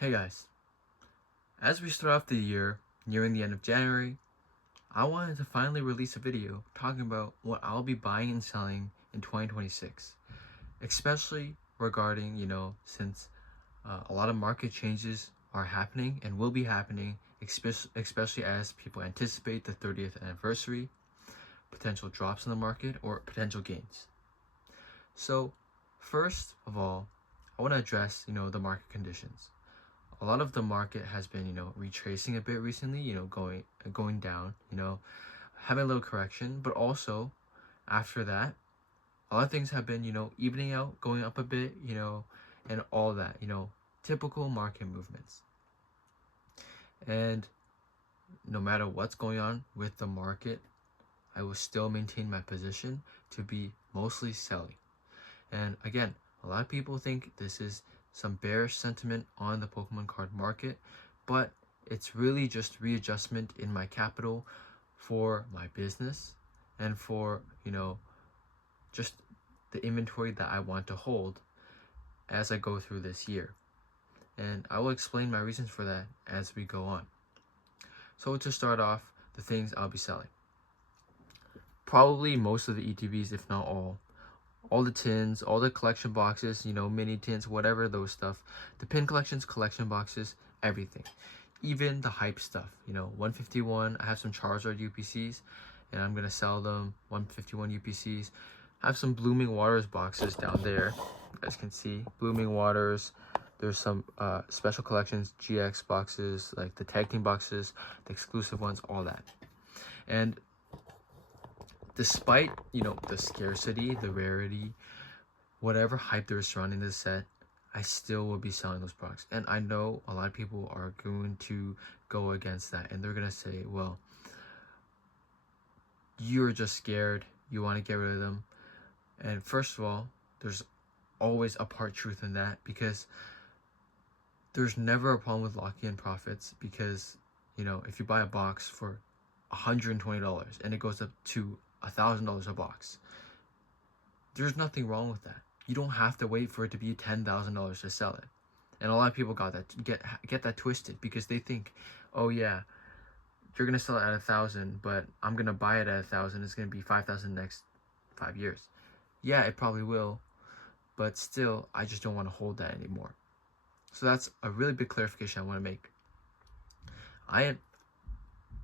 Hey guys, as we start off the year, nearing the end of January, I wanted to finally release a video talking about what I'll be buying and selling in 2026, especially regarding, since a lot of market changes are happening and will be happening, especially as people anticipate the 30th anniversary, potential drops in the market, or potential gains. So, first of all, I want to address, the market conditions. A lot of the market has been, retracing a bit recently, going down, having a little correction, but also after that, a lot of things have been, evening out, going up a bit, and all that, typical market movements. And no matter what's going on with the market, I will still maintain my position to be mostly selling. And again, a lot of people think this is some bearish sentiment on the Pokemon card market, but it's really just readjustment in my capital for my business and for, just the inventory that I want to hold as I go through this year. And I will explain my reasons for that as we go on. So to start off, the things I'll be selling. Probably most of the ETBs, if not all the tins, all the collection boxes, mini tins, whatever, those stuff, the pin collections, collection boxes, everything, even the hype stuff. 151, I have some Charizard UPCs and I'm gonna sell them. 151 UPCs. I have some Blooming Waters boxes down there, you guys can see Blooming Waters. There's some special collections GX boxes, like the tag team boxes, the exclusive ones, all that. And despite, the scarcity, the rarity, whatever hype there is surrounding this set, I still will be selling those products. And I know a lot of people are going to go against that, and they're going to say, well, you're just scared, you want to get rid of them. And first of all, there's always a part truth in that, because there's never a problem with locking in profits, because, if you buy a box for $120 and it goes up to $1,000 a box, there's nothing wrong with that. You don't have to wait for it to be $10,000 to sell it. And a lot of people get that twisted, because they think, oh yeah, you're gonna sell it at 1,000, but I'm gonna buy it at 1,000. It's gonna be 5,000 next 5 years. Yeah, it probably will, but still, I just don't want to hold that anymore. So that's a really big clarification I want to make. I am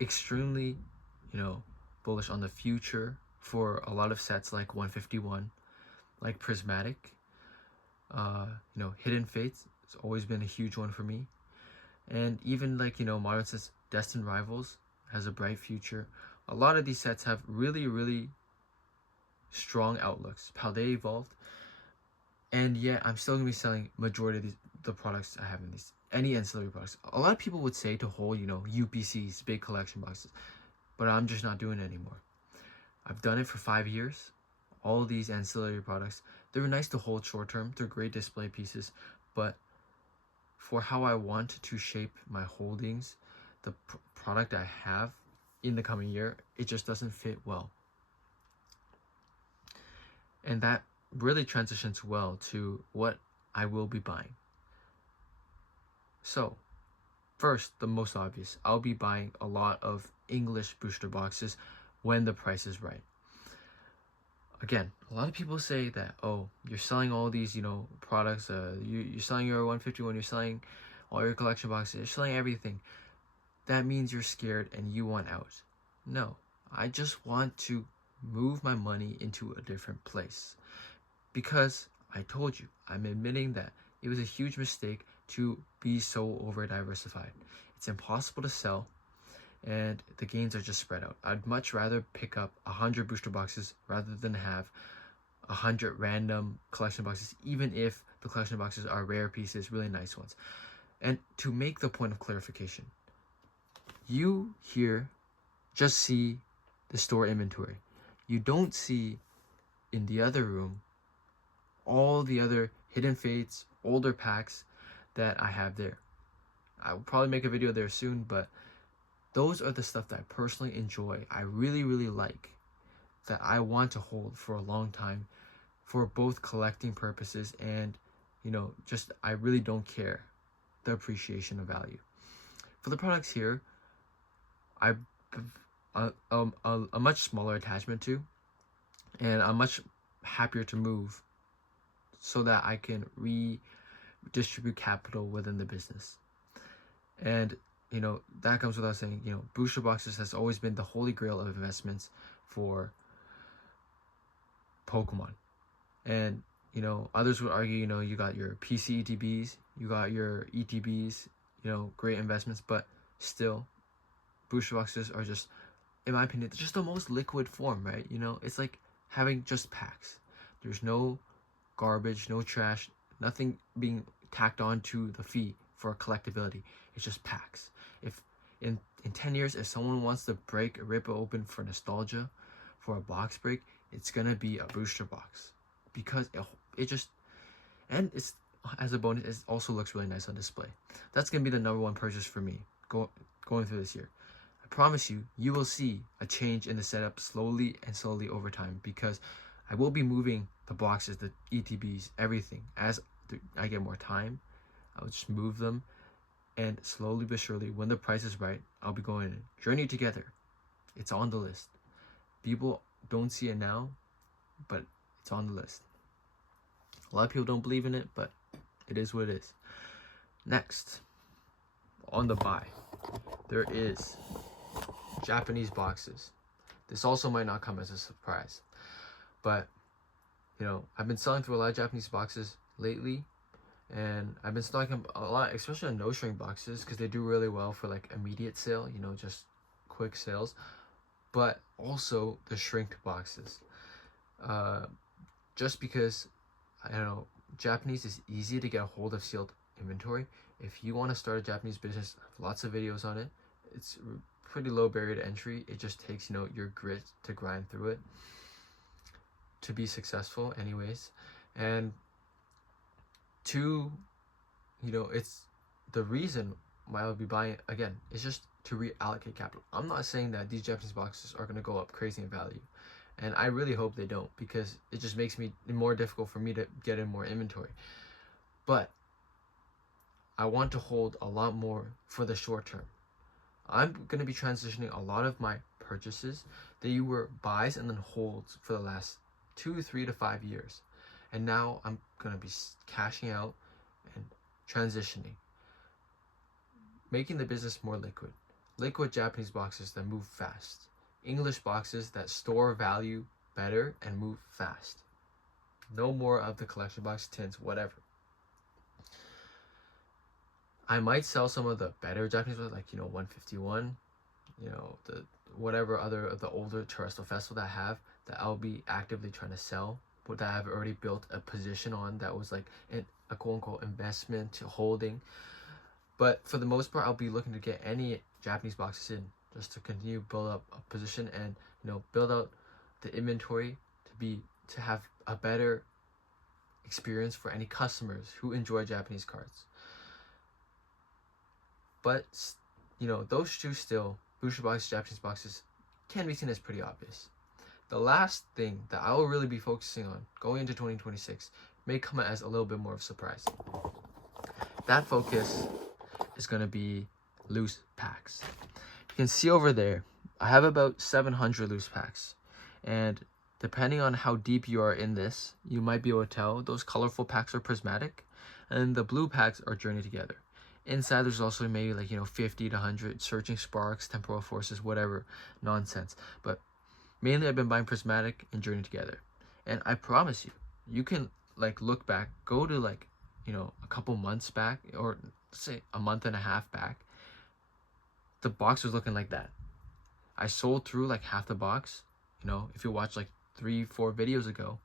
extremely, bullish on the future for a lot of sets like 151, like Prismatic, Hidden Fates. It's always been a huge one for me. And even like, Modern Sets Destined Rivals has a bright future. A lot of these sets have really, really strong outlooks, how they evolved. And yet I'm still gonna be selling majority of the products I have in these, any ancillary products. A lot of people would say to hold, UPCs, big collection boxes, but I'm just not doing it anymore. I've done it for 5 years. All these ancillary products, they're nice to hold short term, they're great display pieces, but for how I want to shape my holdings, the product I have in the coming year, it just doesn't fit well. And that really transitions well to what I will be buying. So, first, the most obvious, I'll be buying a lot of English booster boxes when the price is right. Again, a lot of people say that, oh, you're selling all these, products, you're selling your 151, you're selling all your collection boxes, you're selling everything. That means you're scared and you want out. No, I just want to move my money into a different place. Because I told you, I'm admitting that it was a huge mistake to be so over diversified. It's impossible to sell, and the gains are just spread out. I'd much rather pick up 100 booster boxes rather than have 100 random collection boxes, even if the collection boxes are rare pieces, really nice ones. And to make the point of clarification, you here just see the store inventory. You don't see in the other room all the other Hidden Fates, older packs that I have there. I will probably make a video there soon, but those are the stuff that I personally enjoy, I really, really like, that I want to hold for a long time for both collecting purposes and, just I really don't care the appreciation of value. For the products here, I have a much smaller attachment to, and I'm much happier to move so that I can redistribute capital within the business. And that comes without saying, booster boxes has always been the holy grail of investments for Pokemon. And others would argue, you got your PC ETBs, you got your ETBs, great investments, but still booster boxes are just, in my opinion, just the most liquid form, right? It's like having just packs. There's no garbage, no trash, nothing being tacked on to the fee for collectability. It's just packs. If in 10 years, if someone wants to rip it open for nostalgia, for a box break, it's gonna be a booster box, because it just, and it's, as a bonus, it also looks really nice on display. That's gonna be the number one purchase for me going through this year. I promise you, you will see a change in the setup slowly over time, because I will be moving the boxes, the ETBs, everything. As I get more time, I'll just move them, and slowly but surely, when the price is right, I'll be going in. Journey Together. It's on the list. People don't see it now, but it's on the list. A lot of people don't believe in it, but it is what it is. Next, on the buy, there is Japanese boxes. This also might not come as a surprise, but I've been selling through a lot of Japanese boxes lately, and I've been stocking a lot, especially on no string boxes, because they do really well for like immediate sale, just quick sales, but also the shrink boxes. Just because Japanese is easy to get a hold of sealed inventory. If you want to start a Japanese business, I have lots of videos on it. It's pretty low barrier to entry. It just takes your grit to grind through it to be successful anyways. And two, it's the reason why I'll be buying it again is just to reallocate capital. I'm not saying that these Japanese boxes are going to go up crazy in value, and I really hope they don't, because it just makes me more difficult for me to get in more inventory. But I want to hold a lot more for the short term. I'm going to be transitioning a lot of my purchases. They were buys and then holds for the last 2, 3 to 5 years. And now I'm going to be cashing out and transitioning. Making the business more liquid. Liquid Japanese boxes that move fast. English boxes that store value better and move fast. No more of the collection box tints, whatever. I might sell some of the better Japanese ones, like 151, the whatever other of the older Terrestrial Festival that I have, that I'll be actively trying to sell, but that I've already built a position on, that was like a quote unquote investment holding. But for the most part, I'll be looking to get any Japanese boxes in, just to continue build up a position and build out the inventory to have a better experience for any customers who enjoy Japanese cards. But those two still, booster boxes, Japanese boxes, can be seen as pretty obvious. The last thing that I will really be focusing on going into 2026 may come as a little bit more of a surprise. That focus is going to be loose packs. You can see over there, I have about 700 loose packs, and depending on how deep you are in this, you might be able to tell those colorful packs are prismatic, and the blue packs are Journey Together. Inside, there's also maybe 50 to 100 Searching Sparks, Temporal Forces, whatever nonsense. But mainly, I've been buying prismatic and Journey Together, and I promise you, you can look back, go to a couple months back, or say a month and a half back. The box was looking like that. I sold through half the box. If you watch 3-4 videos ago,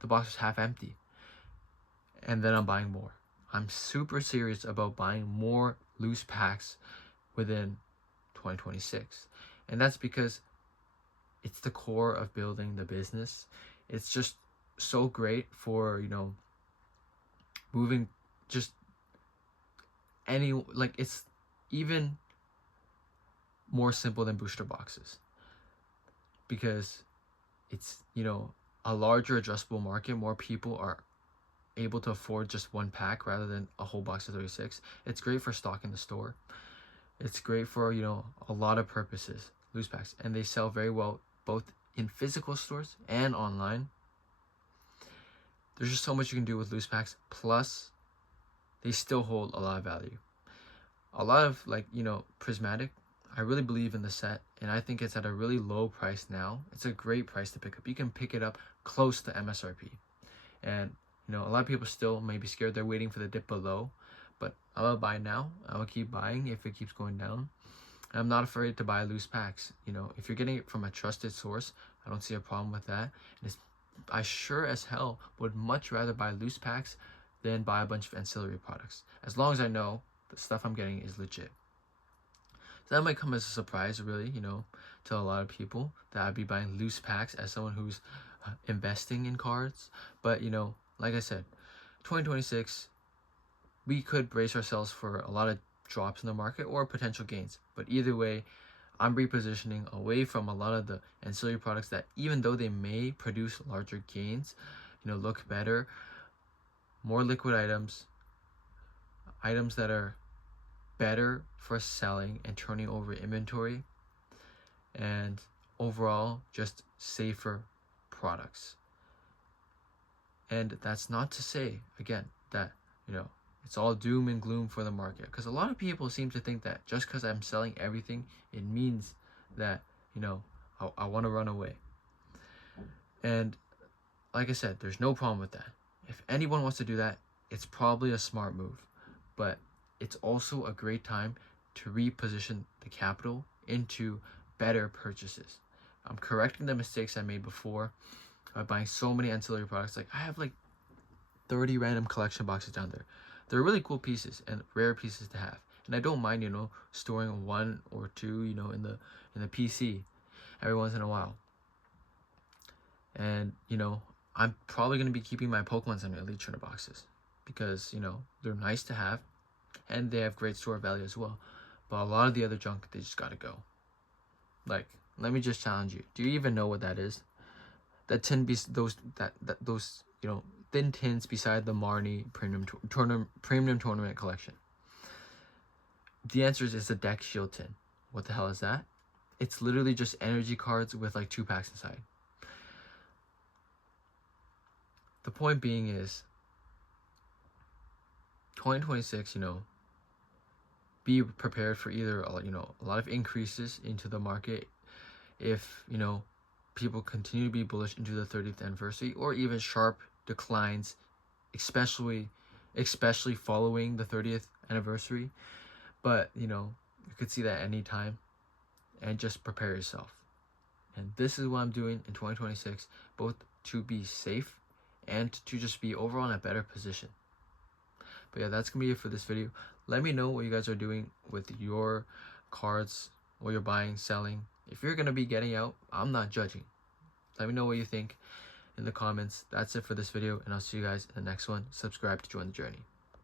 the box was half empty. And then I'm buying more. I'm super serious about buying more loose packs within 2026. And that's because it's the core of building the business. It's just so great for, moving just any, it's even more simple than booster boxes, because it's, a larger addressable market. More people are able to afford just one pack rather than a whole box of 36, it's great for stocking the store. It's great for, you know, a lot of purposes, loose packs, and they sell very well both in physical stores and online. There's just so much you can do with loose packs, plus they still hold a lot of value. A lot of, like, you know, prismatic, I really believe in the set, and I think it's at a really low price now. It's a great price to pick up. You can pick it up close to MSRP. And, you know, a lot of people still may be scared. They're waiting for the dip below. But I'm going to buy now. I will keep buying if it keeps going down. And I'm not afraid to buy loose packs. You know, if you're getting it from a trusted source, I don't see a problem with that. And I sure as hell would much rather buy loose packs than buy a bunch of ancillary products, as long as I know the stuff I'm getting is legit. So that might come as a surprise, really, you know, to a lot of people, that I'd be buying loose packs as someone who's investing in cards. But, you know, like I said, 2026, we could brace ourselves for a lot of drops in the market or potential gains. But either way, I'm repositioning away from a lot of the ancillary products that, even though they may produce larger gains, you know, look better, more liquid items that are better for selling and turning over inventory, and overall just safer products. And that's not to say, again, that, you know, it's all doom and gloom for the market, because a lot of people seem to think that just because I'm selling everything, it means that, you know, I want to run away. And like I said, there's no problem with that. If anyone wants to do that, it's probably a smart move. But it's also a great time to reposition the capital into better purchases. I'm correcting the mistakes I made before by buying so many ancillary products. Like, I have like 30 random collection boxes down there. They're really cool pieces and rare pieces to have. And I don't mind, you know, storing one or two, you know, in the PC every once in a while. And, you know, I'm probably going to be keeping my Pokemon Center Elite Trainer boxes because, you know, they're nice to have and they have great store value as well. But a lot of the other junk, they just got to go. Like, let me just challenge you. Do you even know what that is? That tin, those, you know, thin tins beside the Marnie premium tournament collection. The answer is it's a deck shield tin. What the hell is that? It's literally just energy cards with like 2 packs inside. The point being is 2026, you know, be prepared for either, you know, a lot of increases into the market if, you know, people continue to be bullish into the 30th anniversary, or even sharp declines, especially following the 30th anniversary. But, you know, you could see that anytime, and just prepare yourself. And this is what I'm doing in 2026, both to be safe and to just be overall in a better position. But yeah, that's gonna be it for this video. Let me know what you guys are doing with your cards, what you're buying, selling. If you're gonna be getting out, I'm not judging. Let me know what you think in the comments. That's it for this video, and I'll see you guys in the next one. Subscribe to join the journey.